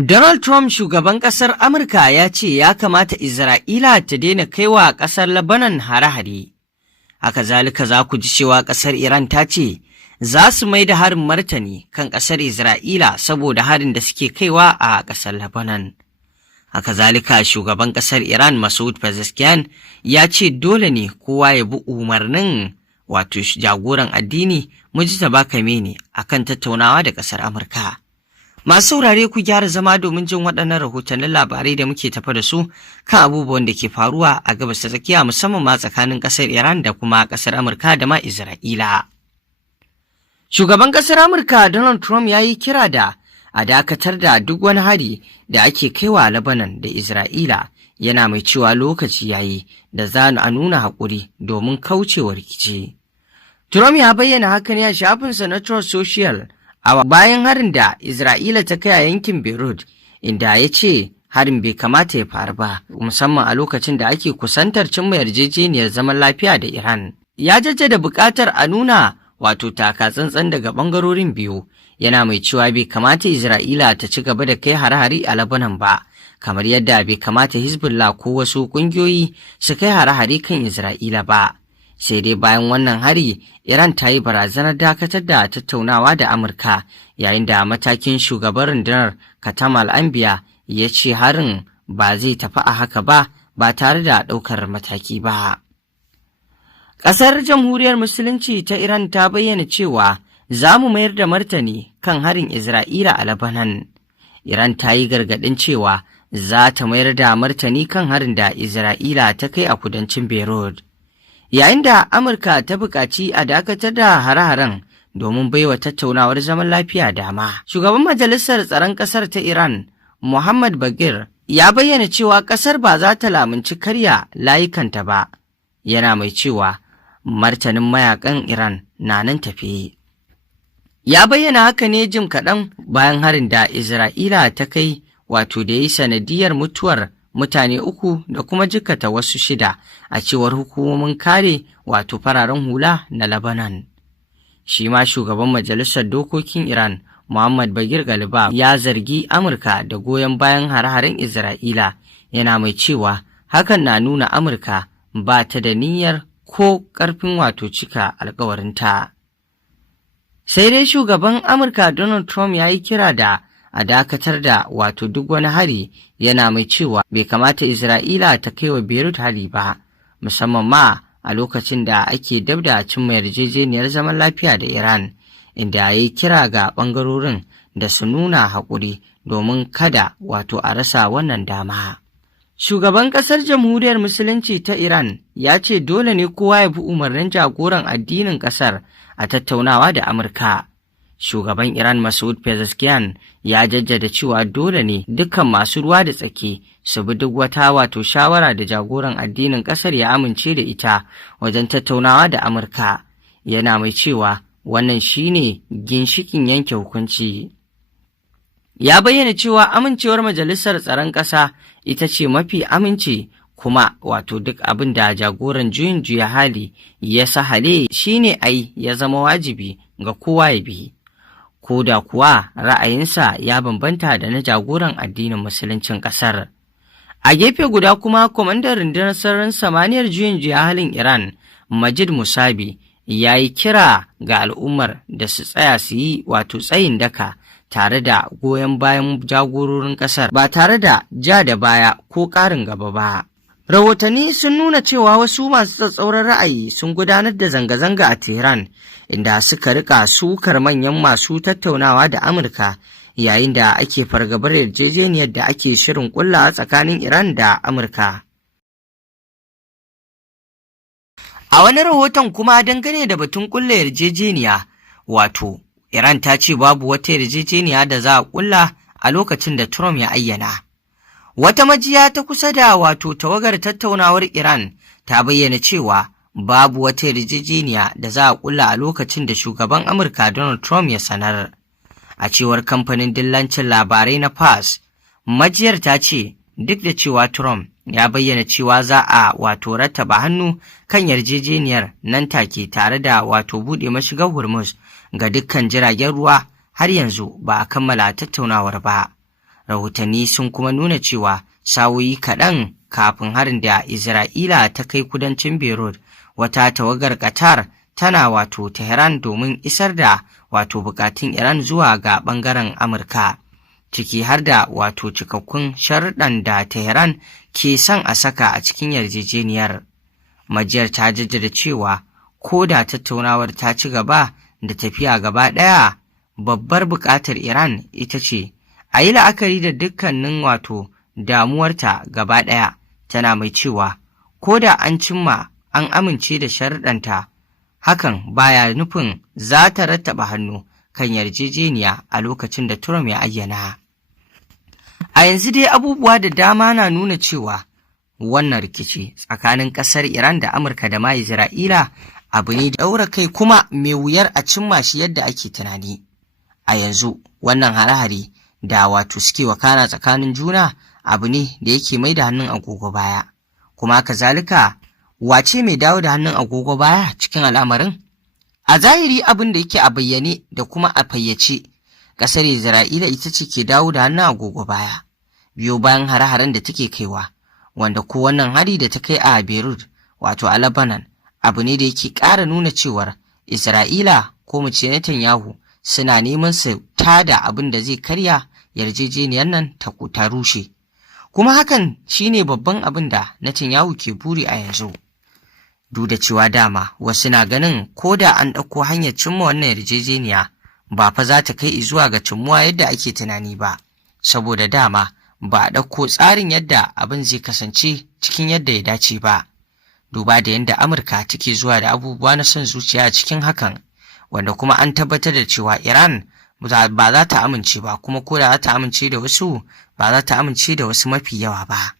Donald Trump shugaban ƙasar Amurka ya ce ya kamata Isra'ila ta daina kaiwa ƙasar Lebanon hare-hare. Haka zalika za ku ji cewa ƙasar Iran ta ce za su mai da harin martani kan ƙasar Isra'ila saboda harin da suke kaiwa a ƙasar Lebanon. Haka zalika shugaban ƙasar Iran Masoud Pezeshkian ya ce dole ne kowa ya bi umarnin jagoran addini Mujtaba Khamenei akan tattaunawa da ƙasar Amurka. Masu saurare ku gyara zama domin jin waɗannan rahotannin labarai da muke tafa da su kan abubuwan da ke faruwa a gabas ta tsakiya musamman ma tsakanin ƙasar Iran da kuma ƙasar Amurka da ma Isra'ila. Shugaban ƙasar Amurka Donald Trump ya yi kira da a dakatar da duk wani hari da ake kaiwa Lebanon da Isra'ila, yana mai cewa lokaci yayi da za a nuna haƙuri domin kaucewa rikici. Trump ya bayyana haka ne a shafinsa na Truth Social a bayan harin da Isra'ila ta kai a yankin Beirut, inda ya ce harin bai kamata ya faru ba, musamman a lokacin da ake kusantar cimma yarjejeniyar zaman lafiya da Iran. Ya jaddada buƙatar a nuna taka tsantsan daga ɓangarorin biyu, yana mai cewa bai kamata Isra'ila ta ci gaba da kai hare-hare a Lebanon ba, kamar yadda bai kamata Hezbollah ko wasu ƙungiyoyi su kai hare-hare kan Isra'ila ba. Sai dai bayan wannan hari, Iran ta yi barazanar dakatar da tattaunawa da Amurka, yayin da matakin shugaban rundunar Katamal Anbiya ya ce harin ba zai tafi a haka ba tare da ɗaukar mataki ba. Ƙasar Jamhuriyar Musulunci ta Iran ta bayyana cewa za mu mayar da martani kan harin Isra'ila a Lebanon. Iran ta yi gargaɗin cewa za ta mayar da martani kan harin da Isra'ila ta kai a kudancin Beirut. Yayin da Amurka ta buƙaci a dakatar da hare-haren domin baiwa tattaunawar zaman lafiya dama. Shugaban Majalisar Tsaron ƙasar ta Iran, Muhammad Bagir, ya bayyana cewa ƙasar ba za ta lamunci karya layukanta ba, yana mai cewa martanin mayakan Iran na nan tafe. Ya bayyana haka ne jim kaɗan bayan harin da Isra'ila ta kai da ya yi sanadiyar mutuwar mutane 3 da kuma jikkata wasu 6 a cewar hukumomin kare fararen hula na Lebanon. Shi ma shugaban Majalisar Dokokin Iran, Muhammad Bagir Ghalibaf, ya zargi Amurka da goyon bayan hare-haren Isra'ila, yana mai cewa hakan na nuna Amurka ba ta da niyyar ko ƙarfin cika alkawarinta. Sai dai shugaban Amurka Donald Trump ya yi kira da a dakatar da duk wani hari, yana mai cewa bai kamata Isra'ila ta kai wa Beirut hari ba, musamman ma a lokacin da ake dab da cimma yarjejeniyar zaman lafiya da Iran, inda ya yi kira ga ɓangarorin da su nuna haƙuri domin kada a rasa wannan dama. Shugaban ƙasar Jamhuriyar Musulunci ta Iran ya ce dole ne kowa ya bi umarnin jagoran addinin ƙasar a tattaunawa da Amurka. Shugaban Iran Masoud Pezeshkian ya jaddada cewa dole ne dukkan masu ruwa da tsaki su bi duk wata shawara da jagoran addinin ƙasar ya amince da ita wajen tattaunawa da Amurka, yana mai cewa wannan shine ginshikin yanke hukunci. Ya bayyana cewa amincewar Majalisar Tsaron Ƙasa ita ce mafi aminci, kuma duk abin da jagoran juyin juya hali ya sahale shine ya zama wajibi ga kowa ya bi, ko da kuwa ra'ayinsa ya bambanta da na jagoran addinin musuluncin ƙasar. A gefe guda kuma, kwamandan rundunar sararin samaniyar juyin juya halin Iran, Majid Musabi, ya yi kira ga al'ummar da su tsaya su yi tsayin daka tare da goyon bayan jagororin ƙasar ba tare da ja da baya ko ƙarin gaba ba. Rahotanni sun nuna cewa wasu masu tsatsauran ra'ayi sun gudanar da zanga-zanga a Tehran, inda suka rika sukar manyan masu tattaunawa da Amurka, yayin da ake fargabar yarjejeniyar da ake shirin kulla tsakanin Iran da Amurka. A wani rahoton kuma dangane da batun kulla yarjejeniya, Iran ta ce babu wata yarjejeniya da za a kulla a lokacin da Trump ya ayyana. Wata majiya ta kusa da tawagar tattaunawar Iran ta bayyana cewa babu wata yarjejeniya da za a kulla a lokacin da shugaban Amurka Donald Trump ya sanar. A cewar kamfanin dillancin labarai na Fars, majiyar ta ce duk da cewa Trump ya bayyana cewa za a rattaba hannu kan yarjejeniyar nan take tare da buɗe mashigar Hormuz ga dukkan jiragen ruwa, har yanzu ba a kammala tattaunawar ba. Rahotanni sun kuma nuna cewa sa'o'i kaɗan kafin harin da Isra'ila ta kai kudancin Beirut, wata tawagar Qatar tana Tehran domin isar da bukatun Iran zuwa ga ɓangaren Amurka, ciki har da cikakkun sharuɗan da Tehran ke son a saka a cikin yarjejeniyar. Majiyar ta jaddada cewa ko da tattaunawar ta ci gaba da tafiya gaba ɗaya, babbar buƙatar Iran ita ce a yi la'akari da dukkanin damuwarta gaba ɗaya, tana mai cewa ko da an amince da sharuɗanta, hakan baya nufin za ta rattaba hannu kan yarjejeniya a lokacin da Trump ya ayyana. A yanzu dai abubuwa da dama na nuna cewa wannan rikici tsakanin ƙasar Iran da Amurka da ma Isra'ila abu ne da ɗaura kai kuma mai wuyar a cimma shi yadda ake tunani. A yanzu wannan hare-hare da suke wakana tsakanin juna abu ne da yake mai da hannun agogo baya, kuma kazalika wace mai dawo da hannun agogo baya cikin al'amarin? A zahiri abin da yake a bayyane da kuma a fayyace, ƙasar Isra'ila ita ce ke dawo da hannun agogo baya, biyo bayan hare-haren da take kaiwa, wanda ko wannan hari da ta kai a Beirut a Lebanon abu ne da yake ƙara nuna cewar Isra'ila ko mu ce Netanyahu suna neman su tada abin da zai karya yarjejeniyar nan ta rushe. Kuma hakan shine babban abin da Netanyahu ke buri a yanzu. Duk da cewa dama wasu na ganin ko da an ɗauko hanyar cimma wannan yarjejeniya ba fa za ta kai zuwa ga cimmuwa yadda ake tunani ba, saboda dama ba a ɗauko tsarin yadda abin zai kasance cikin yadda ya dace ba. Duba da yadda Amurka take zuwa da abubuwa na son zuciya a cikin hakan, wanda kuma an tabbatar da cewa Iran ba za ta amince ba, kuma ko da za ta amince da wasu ba za ta amince da wasu mafi yawa ba.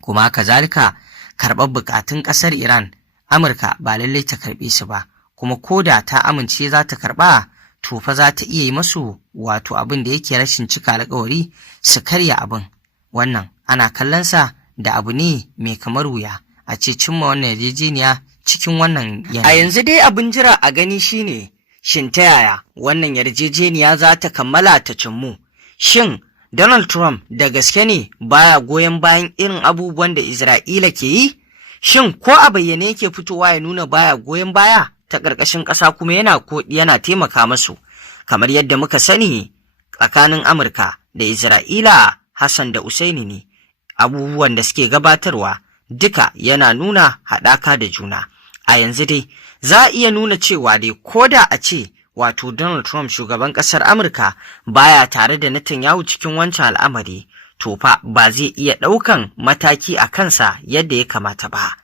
Kuma kazalika karɓar bukatun ƙasar Iran, Amurka ba lallai ta karɓe su ba, kuma ko da ta amince za ta karɓa, to fa za ta iya yi masu abin da yake rashin cika alƙawari su karya abin. Wannan ana kallonsa da abu ne mai kamar wuya a ce cimma wannan yarjejeniya cikin wannan yanayi. A yanzu dai abin jira a gani shine, shin ta yaya wannan yarjejeniya za ta kammala ta cimmu? Shin Donald Trump da gaske ne baya goyon bayan irin abubuwan da Isra'ila ke yi? Shin ko a bayyane yake fitowa ya nuna baya goyon baya ta ƙarƙashin ƙasa kuma yana taimaka masu? Kamar yadda muka sani tsakanin Amurka da Isra'ila Hassan da Usaini ne, abubuwan da suke gabatarwa duka yana nuna haɗaka da juna. A yanzu dai za a iya nuna cewa dai ko da a ce Donald Trump shugaban ƙasar Amurka baya tare da Netanyahu cikin wancan al'amari, to fa ba zai iya ɗaukan mataki a kansa yadda ya kamata ba,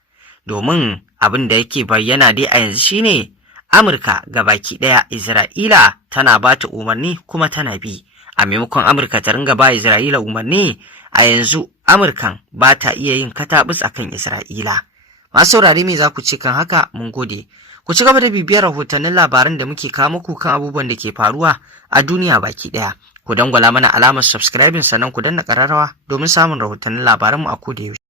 domin abin da yake bayyana dai a yanzu shine Amurka gabaki ɗaya Isra'ila tana ba ta umarni kuma tana bi. A maimakon Amurka ta ringa ba Isra'ila umarni, a yanzu Amurkan ba ta iya yin katabus akan Isra'ila. Masu saurare me za ku ce kan haka? Mun gode. Ku ci gaba da bibiyar rahotannin labaran da muke kawo muku kan abubuwan da ke faruwa a duniya baki ɗaya. Ku dangwala mana alamar subscribing sannan ku danna ƙararrawa domin samun rahotannin labaranmu a koda yaushe.